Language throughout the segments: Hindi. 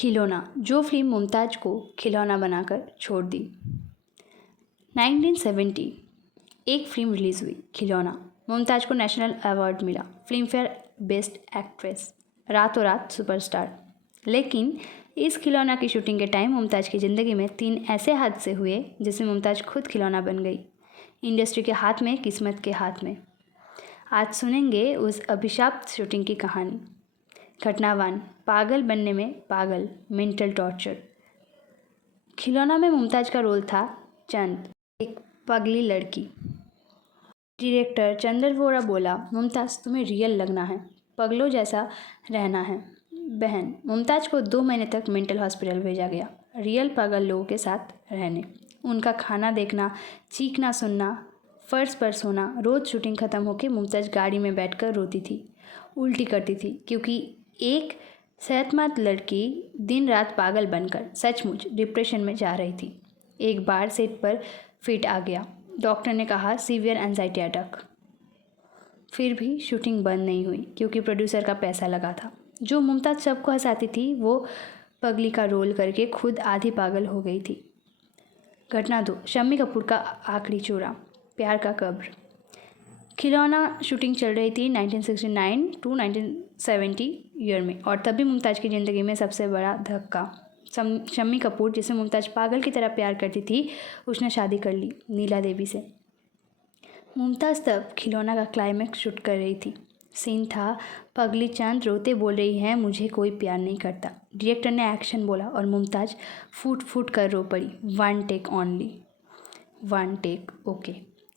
खिलौना, जो फिल्म मुमताज़ को खिलौना बनाकर छोड़ दी। 1970 एक फिल्म रिलीज़ हुई, खिलौना। मुमताज़ को नेशनल अवार्ड मिला, फिल्म फेयर बेस्ट एक्ट्रेस, रातों रात सुपरस्टार। लेकिन इस खिलौना की शूटिंग के टाइम मुमताज़ की ज़िंदगी में 3 ऐसे हादसे हुए जिससे मुमताज़ खुद खिलौना बन गई। इंडस्ट्री के हाथ में, किस्मत के हाथ में। आज सुनेंगे उस अभिशाप्त शूटिंग की कहानी। घटना 1, पागल बनने में पागल, मेंटल टॉर्चर। खिलौना में मुमताज़ का रोल था चंद, एक पगली लड़की। डायरेक्टर चंदर वोरा बोला, मुमताज़ तुम्हें रियल लगना है, पगलों जैसा रहना है। बहन, मुमताज़ को 2 महीने तक मेंटल हॉस्पिटल भेजा गया, रियल पागल लोगों के साथ रहने। उनका खाना देखना, चीखना सुनना, फर्श पर सोना। रोज़ शूटिंग ख़त्म होकर मुमताज़ गाड़ी में बैठकर रोती थी, उल्टी करती थी, क्योंकि एक सेहतमंद लड़की दिन रात पागल बनकर सचमुच डिप्रेशन में जा रही थी। एक बार सेट पर फिट आ गया, डॉक्टर ने कहा सीवियर एंजाइटी अटैक। फिर भी शूटिंग बंद नहीं हुई क्योंकि प्रोड्यूसर का पैसा लगा था। जो मुमताज़ सबको हंसाती थी वो पगली का रोल करके खुद आधी पागल हो गई थी। घटना 2, शम्मी कपूर का आखिरी चोरा, प्यार का कब्र। खिलौना शूटिंग चल रही थी 1969 टू 1970 ईयर में, और तभी मुमताज़ की ज़िंदगी में सबसे बड़ा धक्का। शम्मी कपूर, जिसे मुमताज़ पागल की तरह प्यार करती थी, उसने शादी कर ली नीला देवी से। मुमताज़ तब खिलौना का क्लाइमैक्स शूट कर रही थी। सीन था, पगली चंद रोते बोल रही है मुझे कोई प्यार नहीं करता। डायरेक्टर ने एक्शन बोला और मुमताज़ फूट फूट कर रो पड़ी। 1 टेक ओनली, 1 टेक ओके।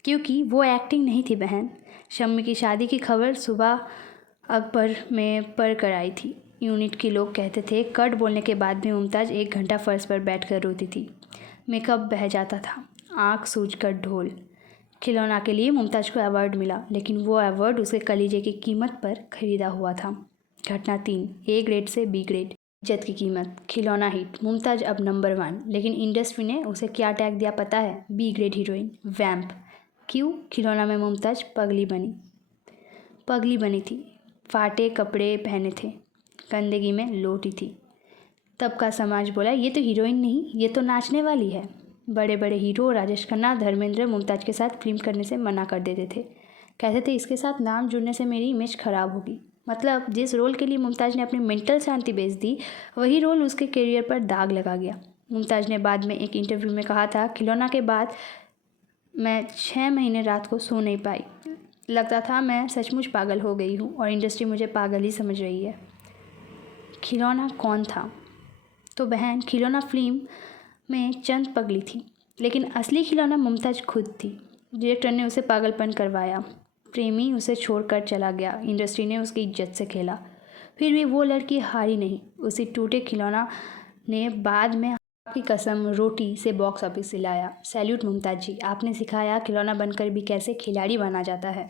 क्योंकि वो एक्टिंग नहीं थी बहन। शम्मी की शादी की खबर सुबह अखबार में पढ़ कर आई थी। यूनिट के लोग कहते थे कट बोलने के बाद भी मुमताज़ 1 घंटा फर्श पर बैठकर रोती थी। मेकअप बह जाता था, आँख सूजकर ढोल। खिलौना के लिए मुमताज़ को अवार्ड मिला, लेकिन वो अवार्ड उसके कलीजे की कीमत पर खरीदा हुआ था। घटना 3, ए ग्रेड से बी ग्रेड, इज्जत की कीमत। खिलौना हिट, मुमताज़ अब नंबर 1, लेकिन इंडस्ट्री ने उसे क्या टैग दिया पता है? बी ग्रेड हीरोइन, वैम्प। क्यों? खिलौना में मुमताज़ पगली बनी थी, फाटे कपड़े पहने थे, गंदगी में लोटी थी। तब का समाज बोला ये तो हीरोइन नहीं, ये तो नाचने वाली है। बड़े बड़े हीरो राजेश खन्ना, धर्मेंद्र मुमताज़ के साथ फिल्म करने से मना कर देते थे। कहते थे इसके साथ नाम जुड़ने से मेरी इमेज खराब होगी। मतलब जिस रोल के लिए मुमताज़ ने अपनी मेंटल शांति बेच दी, वही रोल उसके करियर पर दाग लगा गया। मुमताज़ ने बाद में एक इंटरव्यू में कहा था, खिलौना के बाद मैं 6 महीने रात को सो नहीं पाई। लगता था मैं सचमुच पागल हो गई हूँ और इंडस्ट्री मुझे पागल ही समझ रही है। खिलौना कौन था? तो बहन, खिलौना फिल्म में चंद पगली थी, लेकिन असली खिलौना मुमताज़ खुद थी। डायरेक्टर ने उसे पागलपन करवाया, प्रेमी उसे छोड़कर चला गया, इंडस्ट्री ने उसकी इज्जत से खेला। फिर भी वो लड़की हारी नहीं। उसी टूटे खिलौना ने बाद में आपकी कसम रोटी से बॉक्स ऑफिस दिलाया। सैल्यूट मुमताज़ जी, आपने सिखाया खिलौना बनकर भी कैसे खिलाड़ी बना जाता है।